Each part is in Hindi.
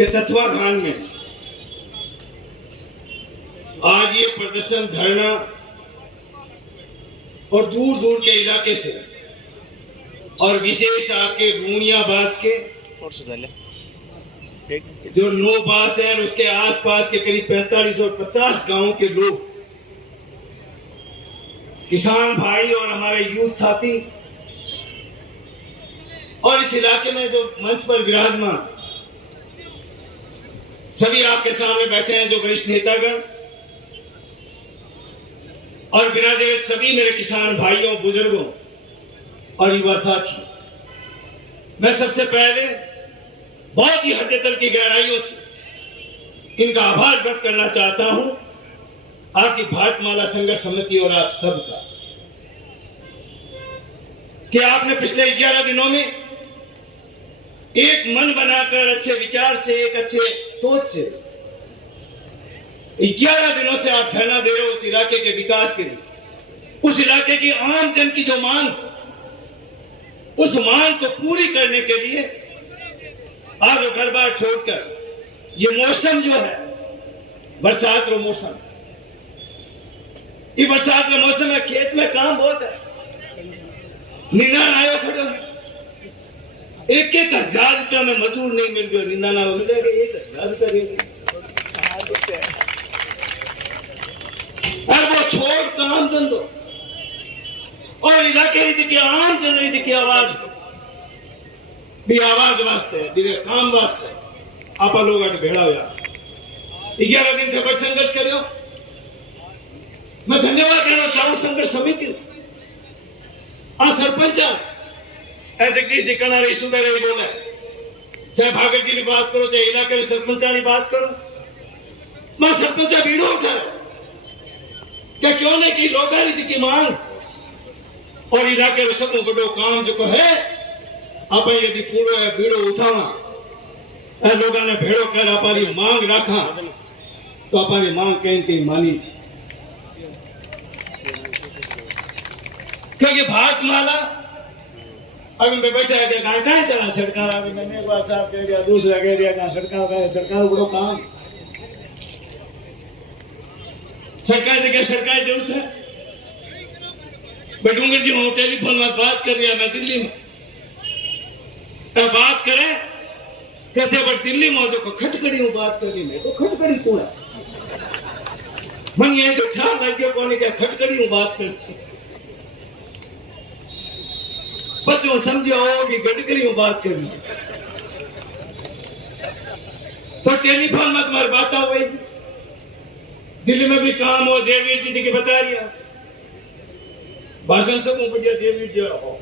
के तत्वाधान में आज ये प्रदर्शन धरना और दूर दूर के इलाके से और विशेष आपके रूनियाबास के जो 9 बास है और उसके आसपास के करीब 45 और 50 गांवों के लोग, किसान भाई और हमारे यूथ साथी और इस इलाके में जो मंच पर विराजमान सभी आपके सामने बैठे हैं, जो वरिष्ठ नेतागण और बिरादर सभी मेरे किसान भाइयों, बुजुर्गों और युवा साथियों, मैं सबसे पहले बहुत ही हृदय तल की गहराइयों से इनका आभार व्यक्त करना चाहता हूं, आपकी भारतमाला संघर्ष समिति और आप सबका, कि आपने पिछले 11 दिनों में एक मन बनाकर अच्छे विचार से, एक अच्छे सोच से 11 दिनों से आप धरना दे रहे हो उस इलाके के विकास के लिए, उस इलाके की आम जन की जो मांग, उस मांग को पूरी करने के लिए आप घर बार छोड़कर ये मौसम जो है बरसात का मौसम, ये बरसात का मौसम है, खेत में काम बहुत है, निदान आयो खड़ो है, 1,000 रुपया में मजदूर नहीं मिल गया, निदान आयो मिल जाएगा 1,000 रुपया, और वो छोड़ काम धंधो और इलाके रीति की आम जन रीति की आवाज भी आवाज वास्ते धीरे काम वास्ते आप लोग अट भेड़ा हुआ 11 दिन खबर संघर्ष करो। मैं धन्यवाद करना चाहूं संघर्ष समिति, सरपंच जगदीश जी कना रही सुबह रही बोला, चाहे भागर जी की बात करो, चाहे इलाके सरपंचा की बात करो, मैं सरपंचा भीड़ो उठा क्या क्यों नहीं की लोगा जी की मांग और इलाके में सब बड़ो काम जो है आप यदि पूरो है भीड़ो उठावा लोगों ने भेड़ो कर अपनी मांग रखा तो अपनी मांग कहीं कहीं मानी थी, क्योंकि भारतमाला अभी मैं बैठा है कहाँ कहाँ तरह सरकार अभी मैंने एक बात साहब कह दिया, दूसरा कह दिया कहाँ सरकार बड़ो काम, सरकार से क्या सरकार जरूरत है। डूंगर जी हूँ टेलीफोन में बात कर रहा, मैं दिल्ली में बात करें कहते पर दिल्ली में जो खटकड़ी हूँ बात कर रही, मैं तो खटकड़ी कौन है, मन ये जो ठाक लग गया कौन क्या खटकड़ी हूँ बात कर, बच्चों समझो कि गडकरी हूँ बात कर रही, तो टेलीफोन में तुम्हारी बात हो गई, दिल्ली में भी काम हो, जयवीर जी की बता रही भाषण सब बढ़िया जयवीर जी हो,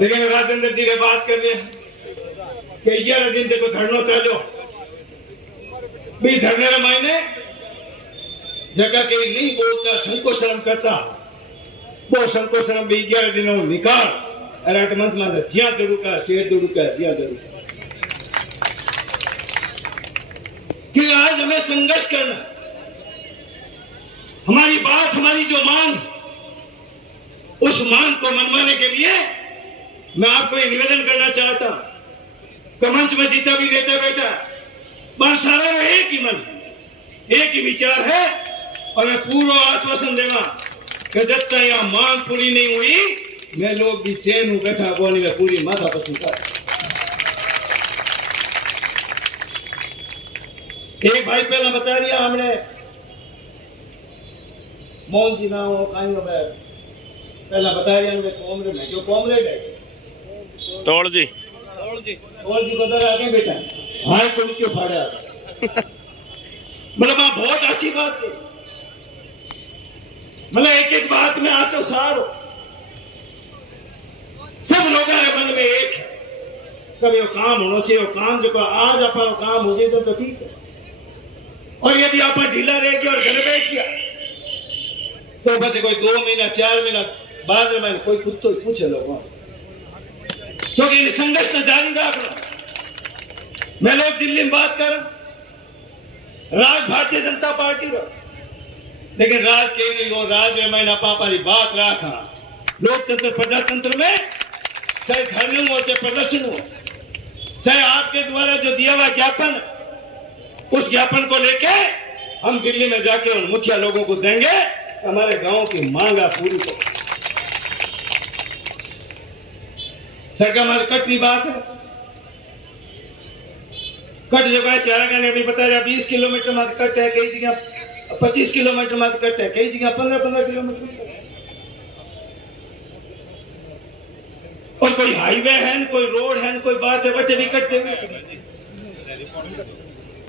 लेकिन राजेंद्र जी ने बात कर रहे कि 11 दिन तक धरनो चलो भी धरने मायने जगह के नहीं बोलता, संकोच शर्म करता, वो संकोच शर्म भी 11 दिनों निकाल अराट मंच में जिया दौड़ू का शेर दौड़ू का जिया दौड़ू कि आज हमें संघर्ष करना, हमारी बात, हमारी जो मांग, उस मांग को मनवाने के लिए मैं आपको ये निवेदन करना चाहता हूं, मंच में जीता भी रहता बैठा पर सारा में एक ही मन, एक ही विचार है और मैं पूरा आश्वासन देगा कि जब तक यहां मांग पूरी नहीं हुई मैं लोग भी चैन हूं बैठा बोली में पूरी माथा पचूंगा। एक भाई पहला बता दिया हमने मोहन जी ना हो कहीं हो, मैं पहला बता दिया हमने कॉमरेड है, जो कॉमरेड है तोड़ जी बता रहा है बेटा, हाय को क्यों फाड़ा मतलब आप बहुत अच्छी बात की, मतलब एक एक बात में आचो सारो सब लोगों के मन में एक है, कभी वो काम होना चाहिए, वो काम जो आज अपन काम हो जाए तो ठीक है, और यदि आप ढीला रह गया और घर बैठ गया तो बस कोई 2 महीना 4 महीना बाद में कोई कुत्तो पूछे लोगों, क्योंकि संघर्ष न जारी रखना। मैं लोग दिल्ली में बात कर राज भारतीय जनता पार्टी रो, लेकिन राज कह रही हो राज में मैंने पापा की बात रखा, लोकतंत्र प्रजातंत्र में चाहे धरने हो, चाहे प्रदर्शन हो, चाहे आपके द्वारा जो दिया हुआ ज्ञापन, उस ज्ञापन को लेके हम दिल्ली में जाके उन मुखिया लोगों को देंगे, हमारे गांव की मांग पूरी करो। सरकार हमारी कट की बात है, कट जगह है चारागाह ने अभी बताया 20 किलोमीटर में कट है, कई जगह 25 किलोमीटर में कट है, कई जगह 15-15 किलोमीटर। और कोई हाईवे है, कोई रोड है, कोई बात है, बटे भी कट देंगे।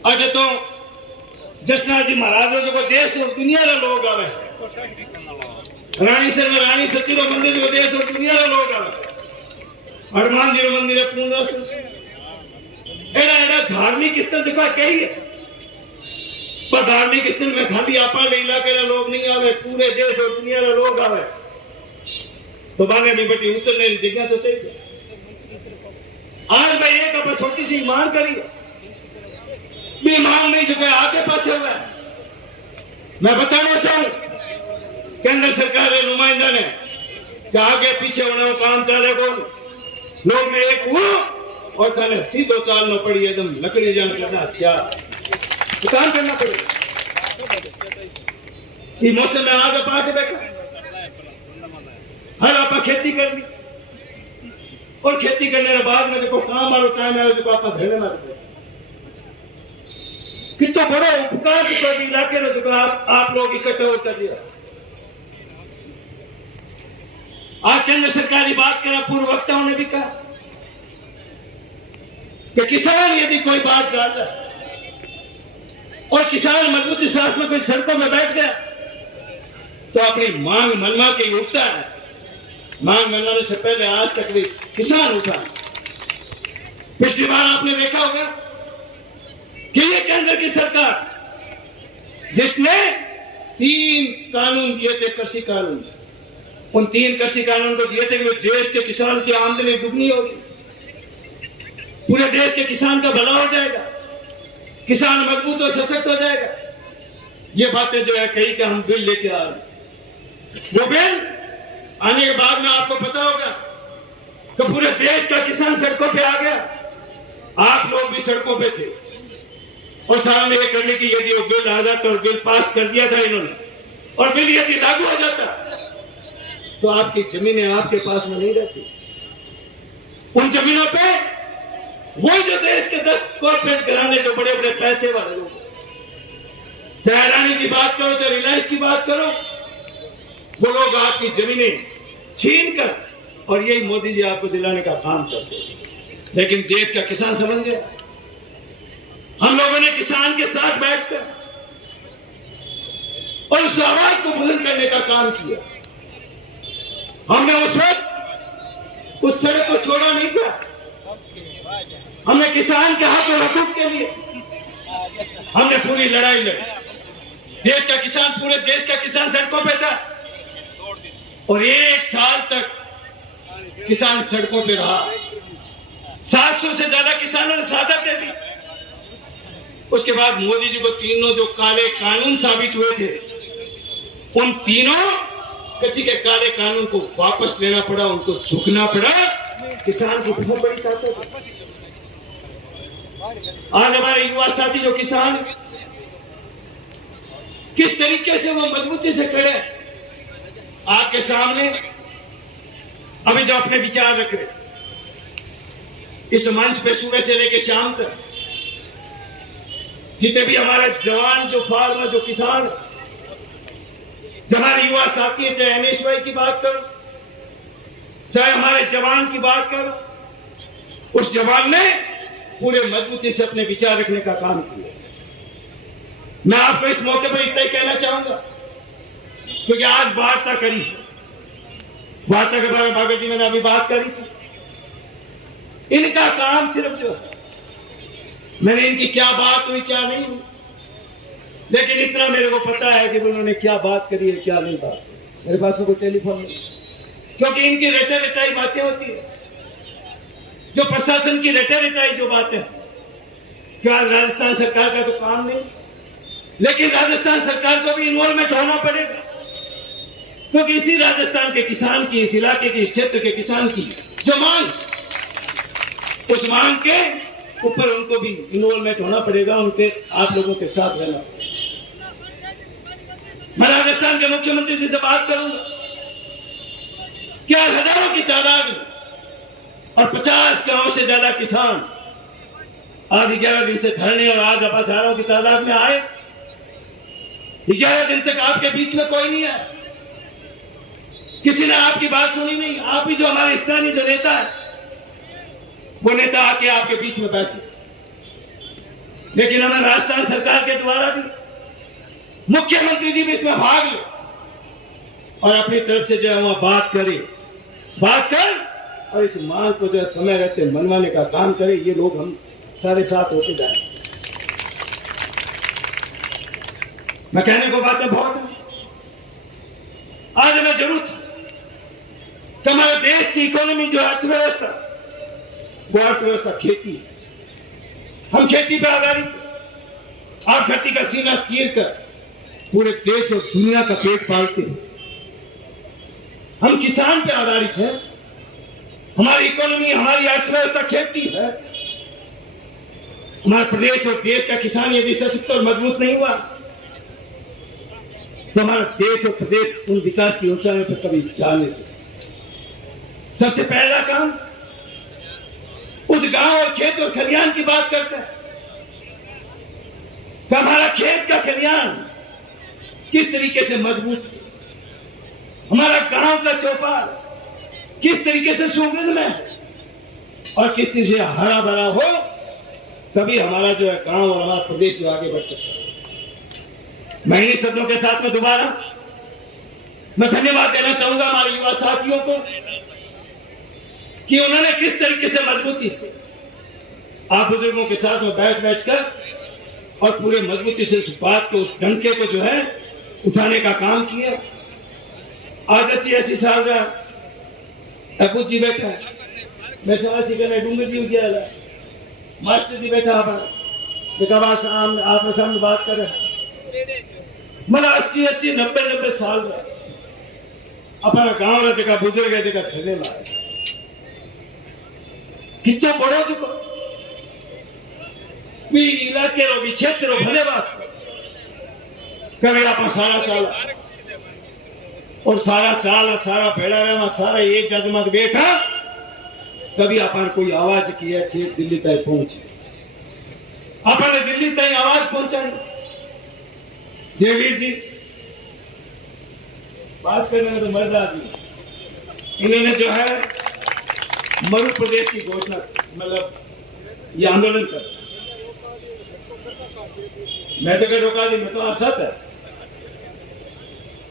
अरे तो जसना जी महाराज को देश और दुनिया रे लोग आवे, रानीसर में रानी सती रो मंदिर को देश और दुनिया रे लोग आवे, हनुमान जी रो मंदिर है पूर्ण से एड़ा एड़ा धार्मिक स्थल जगह कही है, पर धार्मिक स्थल में खाली आपा इलाके रे लोग नहीं आवे, पूरे देश और दुनिया रे लोग आवे। तो बाने भी बटी उतरने की जगह तो चाहिए। आज भाई एक अब छोटी सी ईमान करी भी ईमान नहीं चुका, आगे पाछे हुआ है। मैं बताना चाहूं केंद्र सरकार के नुमाइंदा ने कि आगे पीछे होने काम चले बोल लोग में एक हुआ और थाने सीधो चालना पड़ी, एकदम लकड़ी जान करना क्या काम करना पड़े। ये मौसम में आगे पाके बैठा हर आप खेती कर ली, और खेती करने के बाद में जो काम वालों टाइम है जो आप धरने में कितना बड़ा उपकार जो इलाके में जो आप लोग इकट्ठे होकर दिया। आज केंद्र सरकार की बात करा, पूर्व वक्ताओं ने भी कहा कि किसान यदि कोई बात जानता है और किसान मजबूती सांस में कोई सड़कों में बैठ गया तो अपनी मांग मनवा के उठता है। मांग मनवाने से पहले आज तक भी किसान उठा। पिछली बार आपने देखा होगा कि ये केंद्र की सरकार जिसने 3 कानून दिए थे, कृषि कानून, उन 3 कृषि कानून को दिए थे कि देश के किसान की आमदनी दुगनी होगी, पूरे देश के किसान का भला हो जाएगा, किसान मजबूत और सशक्त हो जाएगा। ये बातें जो है कहीं का हम बिल लेके आ रहे, वो बिल आने के बाद में आपको पता होगा कि पूरे देश का किसान सड़कों पे आ गया, आप लोग भी सड़कों पे थे, और सामने ये करने की यदि वो बिल आ जाता और बिल पास कर दिया था इन्होंने, और बिल यदि लागू हो जाता तो आपकी जमीनें आपके पास में नहीं रहती। उन जमीनों पे वो जो देश के 10 कॉर्पोरेट घराने जो बड़े बड़े पैसे वाले लोग, चाहे अडानी की बात करो, चाहे रिलायंस की बात करो, वो लोग आपकी जमीनें छीन कर, और यही मोदी जी आपको दिलाने का काम करते हैं। लेकिन देश का किसान समझ गया। हम लोगों ने किसान के साथ बैठकर और उस आवाज को बुलंद करने का काम किया। हमने उस वक्त उस सड़क को छोड़ा नहीं था, हमने किसान के हक और हकूक के लिए हमने पूरी लड़ाई लड़ी। देश का किसान, पूरे देश का किसान सड़कों पे था, और 1 साल तक किसान सड़कों पे रहा। 700 से ज्यादा किसानों ने शहादत दे दी। उसके बाद मोदी जी को तीनों जो काले कानून साबित हुए थे, उन तीनों कृषि के काले कानून को वापस लेना पड़ा, उनको झुकना पड़ा। किसान की बहुत बड़ी ताकत है। आज हमारे युवा साथी जो किसान किस तरीके से वो मजबूती से खड़े आपके सामने, अभी जो अपने विचार रख रहे इस मंच पे सुबह से लेकर शाम तक, जितने भी हमारे जवान जो फार्मर जो किसान, हमारे युवा साथी है, चाहे अनिश भाई की बात करो, चाहे हमारे जवान की बात करो, उस जवान ने पूरे मजबूती से अपने विचार रखने का काम किया। मैं आपको इस मौके पर इतना ही कहना चाहूंगा, क्योंकि आज वार्ता करी, वार्ता के बारे में भागवत जी मैंने अभी बात करी थी। इनका काम सिर्फ जो मैंने इनकी क्या बात हुई क्या नहीं हुई, लेकिन इतना मेरे को पता है कि उन्होंने क्या बात करी है क्या नहीं बात। मेरे पास में कोई टेलीफोन नहीं, क्योंकि इनकी रटे रटाई बातें होती है, जो प्रशासन की रटे रटाई जो बातें, क्या राजस्थान सरकार का तो काम नहीं, लेकिन राजस्थान सरकार को भी इन्वॉल्वमेंट होना पड़ेगा, क्योंकि इसी राजस्थान के किसान की, इस इलाके के, इस क्षेत्र के किसान की जो मांग, उस मांग के ऊपर उनको भी इन्वॉल्वमेंट होना पड़ेगा, उनके आप लोगों के साथ रहना। मैं राजस्थान के मुख्यमंत्री जी से बात करूंगा कि आज हजारों की तादाद में और 50 गांव से ज्यादा किसान आज 11 दिन से धरने और आज आप हजारों की तादाद में आए। 11 दिन तक आपके बीच में कोई नहीं है, किसी ने आपकी बात सुनी नहीं। आप ही जो हमारे स्थानीय जो नेता है, वो नेता आके आपके बीच में बैठे। लेकिन हमें राजस्थान सरकार के द्वारा भी मुख्यमंत्री जी भी इसमें भाग ले और अपनी तरफ से जो है वहां बात कर और इस मांग को जो समय रहते मनवाने का काम करे। ये लोग हम सारे साथ होते जाए। मैं कहने को बातें बहुत है, आज हमें जरूरत है कि हमारे देश की इकोनॉमी जो अर्थव्यवस्था, वो अर्थव्यवस्था खेती है। हम खेती पर आधारित, आप धरती का सीना चीर कर पूरे देश और दुनिया का पेट पालते हैं। हम किसान पे आधारित हैं, हमारी इकोनॉमी, हमारी अर्थव्यवस्था खेती है। हमारे प्रदेश और देश का किसान यदि सशक्त और मजबूत नहीं हुआ तो हमारा देश और प्रदेश उन विकास की ऊंचाइयों पर कभी जा नहीं सकते। सबसे पहला काम उस गांव और खेत और खलिहान की बात करते हैं कि हमारा खेत का खलिहान किस तरीके से मजबूत है, हमारा गांव का चौपाल किस तरीके से सुगंध में है और किस तरीके से हरा भरा हो, तभी हमारा जो है गांव और हमारा प्रदेश जो आगे बढ़ सकता है। मैं इन्हीं शब्दों के साथ में दोबारा मैं धन्यवाद देना चाहूंगा हमारे युवा साथियों को कि उन्होंने किस तरीके से मजबूती से आप बुजुर्गों के साथ में बैठ कर और पूरे मजबूती से उस बात को, उस डंके को जो है उठाने का काम किया। आदर्श 80 साल का अबू जी बैठा है, मैं समझ करने डूंगर जी गया, मास्टर जी बैठा आपने सामने बात कर रहे हैं। मतलब 80 90 साल का अपना गांव रा जगह बुजुर्ग है जगह थले लाए कितना बड़ो चुको भी इलाके रो भी क्षेत्र रो भले वास्ते कभी आप सारा चाला और सारा चाल सारा भेड़ा रहना सारा एक जजमत बैठा, कभी अपन कोई आवाज की है ठीक दिल्ली तक पहुंचे, अपन दिल्ली तक आवाज पहुंचाई। जयवीर जी बात करने में तो मर्दा जी, इन्होंने जो है मरु प्रदेश की घोषणा, मतलब ये आंदोलन कर, मैं तो क्या रोका दी, मैं तो आप साथ है,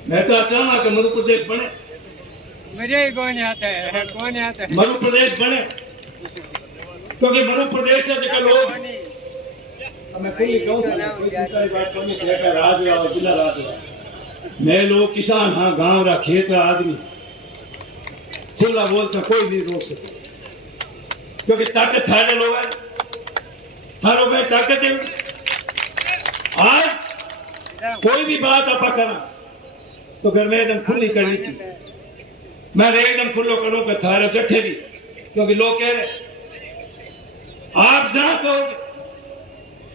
मैं तो अचानक कि मरु प्रदेश बने, मुझे कौन आता है मरु प्रदेश बने, क्योंकि मरु प्रदेश से जगह लोग मैं कहीं कहूँ कोई चिंता की बात करनी चाहिए, राज रहा और बिना राज रहा मैं लोग किसान, हाँ गांव रहा खेत रहा आदमी खुला बोलता कोई नहीं रोक सकते, क्योंकि ताकत थारे लोग है, थारों में ताकत है। आज कोई भी बात आप करना तो घर में एकदम खुली करनी चाहिए, मैं एकदम खुलो करूं कि थारे जट्ठे भी, क्योंकि लोग कह रहे आप जहां कहोगे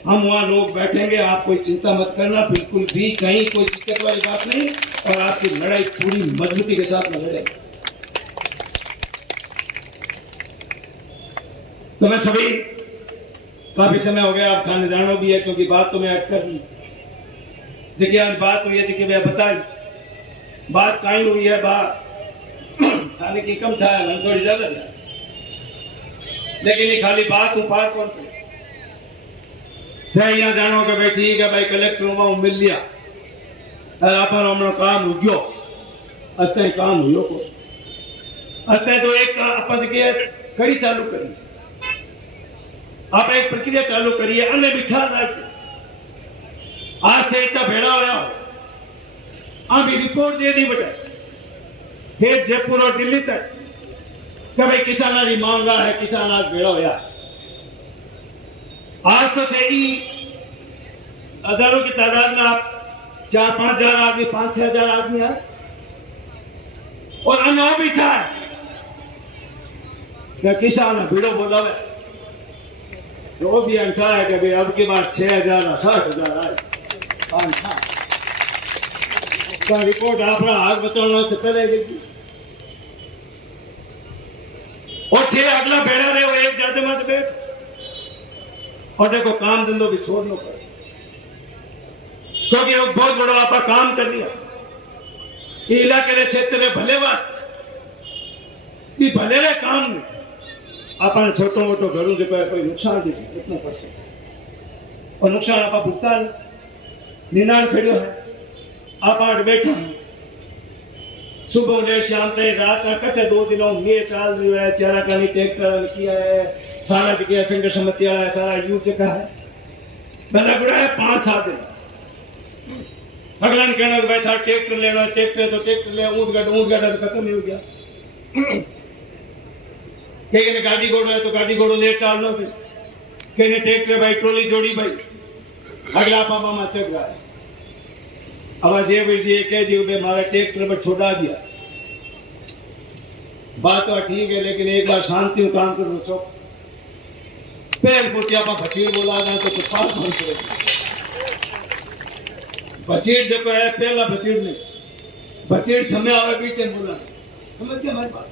हम वहां लोग बैठेंगे, आप कोई चिंता मत करना, बिल्कुल भी कहीं कोई दिक्कत वाली बात नहीं, और आपकी लड़ाई पूरी मजबूती के साथ में लड़ेंगे। तो मैं सभी, काफी समय हो गया, आप थाने जानो भी है, क्योंकि बात तो मैं अटकर जगह बात हुई है जगह मैं बताई, बात कहीं हुई है, बात थाने की कम था थोड़ी ज्यादा था, लेकिन ये खाली बात हूं पार कौन यहाँ जानो के भाई ठीक है भाई कलेक्टर में मिल लिया और अपन हमने काम हो गयो, अस्ते काम हुयो को अस्ते तो एक अपन जगह कड़ी चालू करी, आप एक प्रक्रिया चालू करिए, अन्य बिठा आज से इतना भेड़ा होया अभी रिपोर्ट दे दी बेटा फिर जयपुर और दिल्ली तक कि भाई किसान की मांग रहा है, किसान आज भेड़ा होया। आज तो थे ही हजारों की तादाद में आप 4-5 हजार आदमी 5-6 हजार आदमी आए और अन्य बिठा है कि किसान भीड़ो बोलावे तो भी अंठा है कि भाई अब की बार 6,000 और 60,000 आए अंठा तो रिपोर्ट अपना हाथ बचाने से पहले लिखी और थे अगला बैठा रहे हो एक जाते मत बैठ और देखो काम धंधो भी छोड़ना पड़े क्योंकि एक बहुत बड़ा आपका काम कर लिया इलाके रे क्षेत्र रे भले वास्ते भले रे काम में अपन छोटो मोटो घरों जो कोई नुकसान दी इतना परसेंट और नुकसान आपा भुगतान निनान खड़ियो है आप बैठा सुबह ले शाम तक रात ना कटे 2 दिनों में चाल रही है चारा काली ट्रैक्टर किया है सारा जगह संघर्ष समिति वाला है सारा यू जगह है बड़ा गुड़ा है 5-7 दिन अगला कहना भाई था ट्रैक्टर लेना ट्रैक्टर तो ट्रैक्टर ले ऊँट गाड़ा तो खत्म ही हो गया कहीं ने गाड़ी घोड़ो है तो गाड़ी घोड़ो ले चाल लो कहीं ने ट्रैक्टर भाई ट्रॉली जोड़ी भाई अगला पापा में चढ़ रहा है अब जे वीर जी कह दियो भाई मारा ट्रैक्टर पर छोड़ा दिया बात तो ठीक है लेकिन एक बार शांति काम करो चौक पैर पोटिया पा बचीर बोला ना तो कुछ पास बंद करेगा बचीर जो है पहला बचीर नहीं बचीर समय आवे बीते बोला समझ गया हमारी बात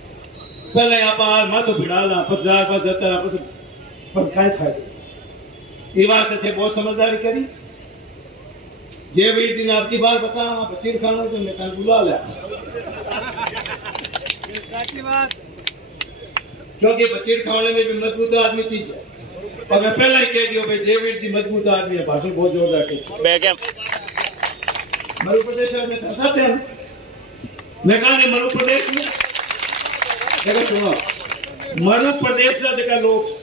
पहले यहाँ पर मैं तो भिड़ाला 50 बस जाता रहा बस काय था ये बात थे बहुत समझदारी करी जय वीर जी ने आपकी बात बता बचीर खाना तो मैं कल बुला लिया क्योंकि बचीर खाने में भी मजबूत आदमी चीज है और मैं पहले ही कह दियो भाई जय वीर जी मजबूत आदमी है भाषण बहुत जोरदार मध्य प्रदेश में दर्शाते हैं मैं कहा मध्य प्रदेश में देखो सुनो मध्य प्रदेश का जगह लोग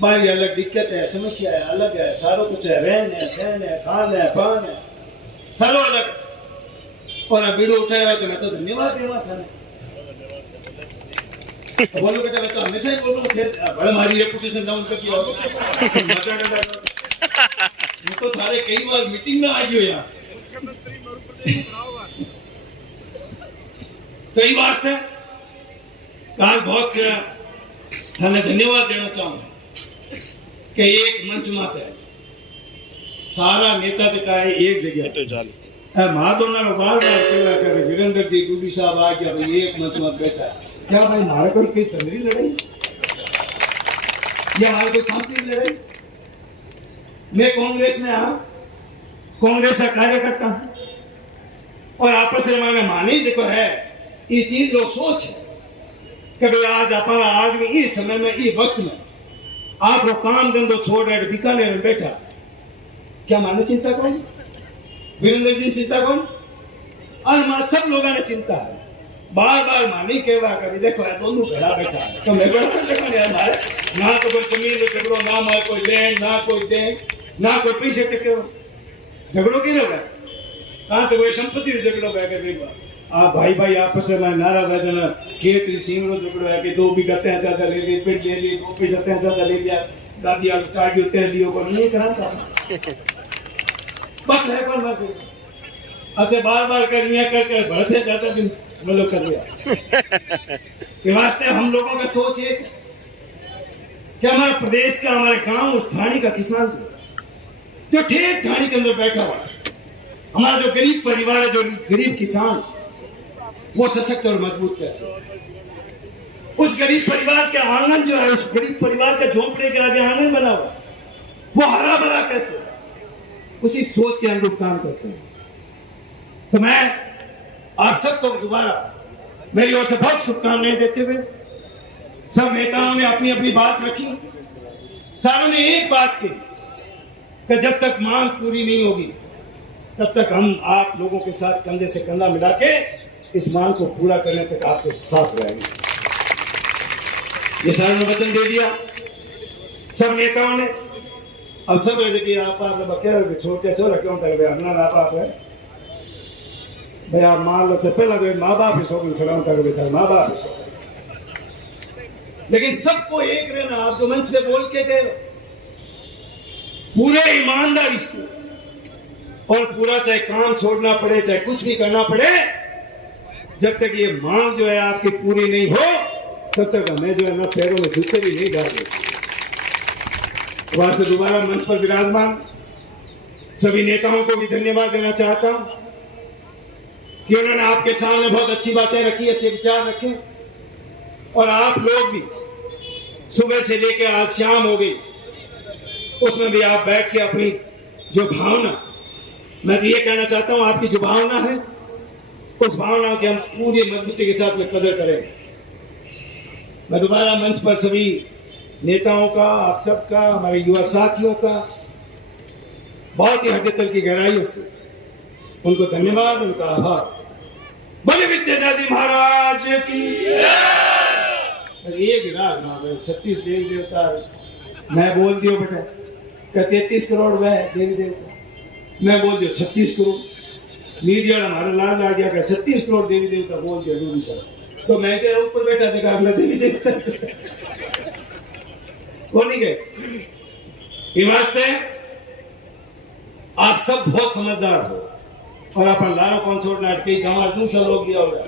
बारी अलग दिक्कत है समस्या है अलग है सारो कुछ है रहन है सहन है खान है पान है सारो अलग और बीड़ो उठाया तो मैं तो धन्यवाद देवा था तो बोलो बेटा मैं तो हमेशा ही बोलूँ बड़े हमारी रेपुटेशन डाउन कर दिया मजा कर मैं तो थारे कई बार मीटिंग में आ गयो यार कई वास्ते आज बहुत हमें धन्यवाद देना चाहूंगा कि एक मंच माते सारा नेता का है एक जगह तो चाल महादोना बार बार कहला करे वीरेंद्र जी गुडी साहब आ गया भाई एक मंच मत बैठा क्या भाई हमारे कोई कई तंदरी लड़ाई या हमारे कोई काम की लड़ाई मैं कांग्रेस में आ कांग्रेस का कार्यकर्ता हूं और आपस में मैंने मानी जो है ये चीज लोग सोच है कि भाई आज अपना आदमी इस समय में इस वक्त में आप लोग काम धंधो छोड़ रहे बीकानेर में बैठा क्या माने चिंता कौन वीरेंद्र जी चिंता कौन आज हमारे सब लोगों ने चिंता है बार बार मानी कहवा कभी देखो दोनों घड़ा बैठा है तो मैं हमारे ना तो कोई जमीन में झगड़ो ना हमारे कोई लैंड ना कोई देन ना कोई पैसे टके झगड़ो क्यों होगा कहाँ तो कोई संपत्ति से झगड़ो है भाई भाई आपस में नारा बजाना खेत सिंगड़ो झगड़ो है कि 2 बीघा तय ज्यादा ले ली पेट ले ली 2 पैसा तय ज्यादा ले लिया दादी आलू चार्ज होते हैं लियो को नहीं करा था बस है कौन बात अते बार बार करनिया करके बढ़ते जाता दिन मतलब कर लिया ये वास्ते हम लोगों का सोच है कि हमारे प्रदेश का हमारे गांव उस ठाणी का किसान जो ठेठ ठाणी के अंदर बैठा हुआ हमारा जो गरीब परिवार है जो गरीब किसान वो सशक्त और मजबूत कैसे उस गरीब परिवार के आंगन जो है उस गरीब परिवार के झोंपड़े के आगे आंगन बना हुआ वो हरा भरा कैसे उसी सोच के अनुरूप काम करते हैं तो मैं आप सबको दोबारा मेरी ओर से बहुत शुभकामनाएं देते हुए सब नेताओं ने अपनी अपनी बात रखी सारों ने एक बात की कि जब तक मांग पूरी नहीं होगी तब तक हम आप लोगों के साथ कंधे से कंधा मिला के इस मांग को पूरा करने तक आपके साथ रहेंगे ये सारों ने वचन दे दिया सब नेताओं ने अब सब देखिए आप छोटे छोरा क्यों कर रहे अपना आप है भाई आप मान लो पहला तो माँ बाप ही सौ खड़ा कर माँ बाप ही सौ लेकिन सबको एक रहना आप जो मंच पे बोल के गए पूरे ईमानदारी से और पूरा चाहे काम छोड़ना पड़े चाहे कुछ भी करना पड़े जब तक ये मांग जो है आपकी पूरी नहीं हो तब तक हमें जो है ना पैरों में जूते भी नहीं डाल देते। वहां से दोबारा मंच पर विराजमान सभी नेताओं को भी धन्यवाद देना चाहता हूं कि उन्होंने आपके सामने बहुत अच्छी बातें रखी, अच्छे विचार रखे, और आप लोग भी सुबह से लेकर आज शाम हो गई, उसमें भी आप बैठ के अपनी जो भावना, मैं तो ये कहना चाहता हूं आपकी जो भावना है उस भावना की हम पूरी मजबूती के साथ में कदर करें। मैं दोबारा मंच पर सभी नेताओं का, आप सबका, हमारे युवा साथियों का बहुत ही हद तक की गहराइयों से उनको धन्यवाद, उनका आभार। बोले विद्याजी महाराज की एक राग ना 36 देवी देवता मैं बोल दियो बेटा, क्या 33 करोड़ वह देवी देवता, मैं बोल दियो 36 करोड़। मीडिया हमारा लाल आ गया, 36 करोड़ देवी देवता बोल दिया डूबी साहब, तो मैं क्या ऊपर बैठा जगह अगला देवी देवता वो नहीं गए। ये वास्ते आप सब बहुत समझदार हो, और अपन लारो कौन छोड़ना अटके हमारे दूसरा लोग लिया होगा।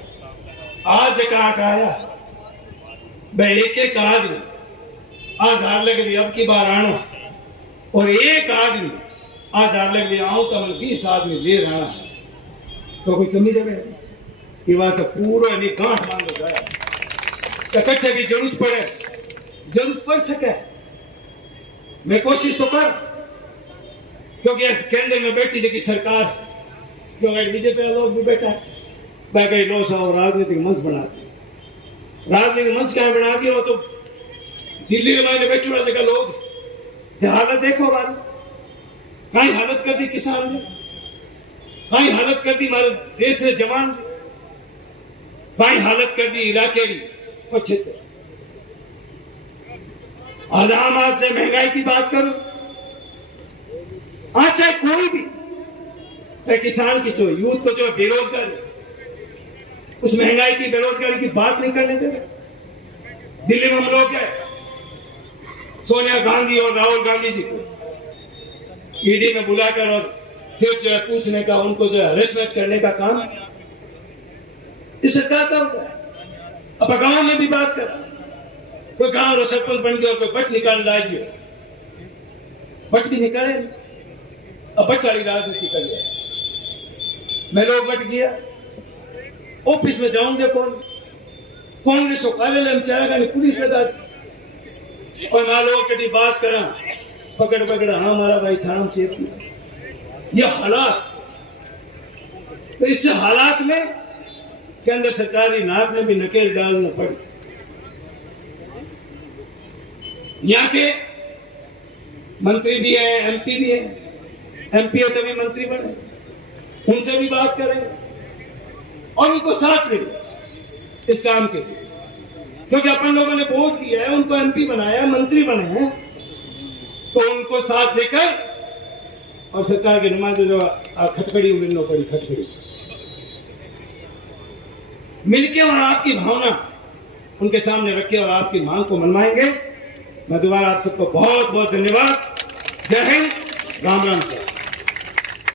आज काट आया भाई, एक आदमी आधार लग भी अब की बार आना, और एक आदमी आधार लग भी आऊं तो 20 आदमी ले रहना है, तो कोई कमी रहे। ये बात पूरा नहीं गांठ मान लो जाए, इकट्ठे की जरूरत पड़ सके, मैं कोशिश तो कर, क्योंकि केंद्र में बैठी थी कि सरकार, क्योंकि बीजेपी लोग भी बैठा है, लो साहब राजनीतिक मंच बनाते, राजनीतिक मंच क्या बना दिया, वो तो दिल्ली में मैंने बैठे हुआ जगह लोग हालत देखो हमारी, कहीं हालत कर दी किसान ने, कहीं हालत कर दी हमारे देश ने जवान, कहीं हालत कर दी इलाके की और क्षेत्र। आज आम आज से महंगाई की बात करो, आज चाहे कोई भी, चाहे किसान की जो यूथ को जो बेरोजगारी, उस महंगाई की बेरोजगारी की बात नहीं करने दे। दिल्ली में हम लोग गए, सोनिया गांधी और राहुल गांधी जी को ईडी में बुलाकर और सिर्फ जो है पूछने का, उनको जो है हरेसमेंट करने का काम इस सरकार का होता है। अब गांव में भी बात कर, कोई गांव रो सरपंच बन गया और कोई बट निकाल लाइए, बट भी निकाले, अब बट वाली राजनीति कर लिया। मैं लोग बट गया, ऑफिस में जाऊंगे कौन, कांग्रेस को कार्यालय में चाहेगा नहीं, पुलिस में जाती, और मैं लोग कभी बात करा पकड़ हाँ हमारा भाई थाना चेप किया। ये हालात, तो इस हालात में केंद्र सरकारी नाक में भी नकेल डालना पड़ी। यहाँ के मंत्री भी है, एमपी भी है, एमपी है तभी मंत्री बने, उनसे भी बात करेंगे और उनको साथ लेंगे इस काम के लिए, क्योंकि अपन लोगों ने वोट दिया है, उनको एमपी बनाया, मंत्री बने हैं, तो उनको साथ लेकर और सरकार के नुमाइंदे जो खटखड़ी मिलना पड़ी, खटखड़ी मिलके और आपकी भावना उनके सामने रखे और आपकी मांग को मनवाएंगे। मैं दोबारा आप सबको बहुत बहुत धन्यवाद। जय हिंद, राम राम सर।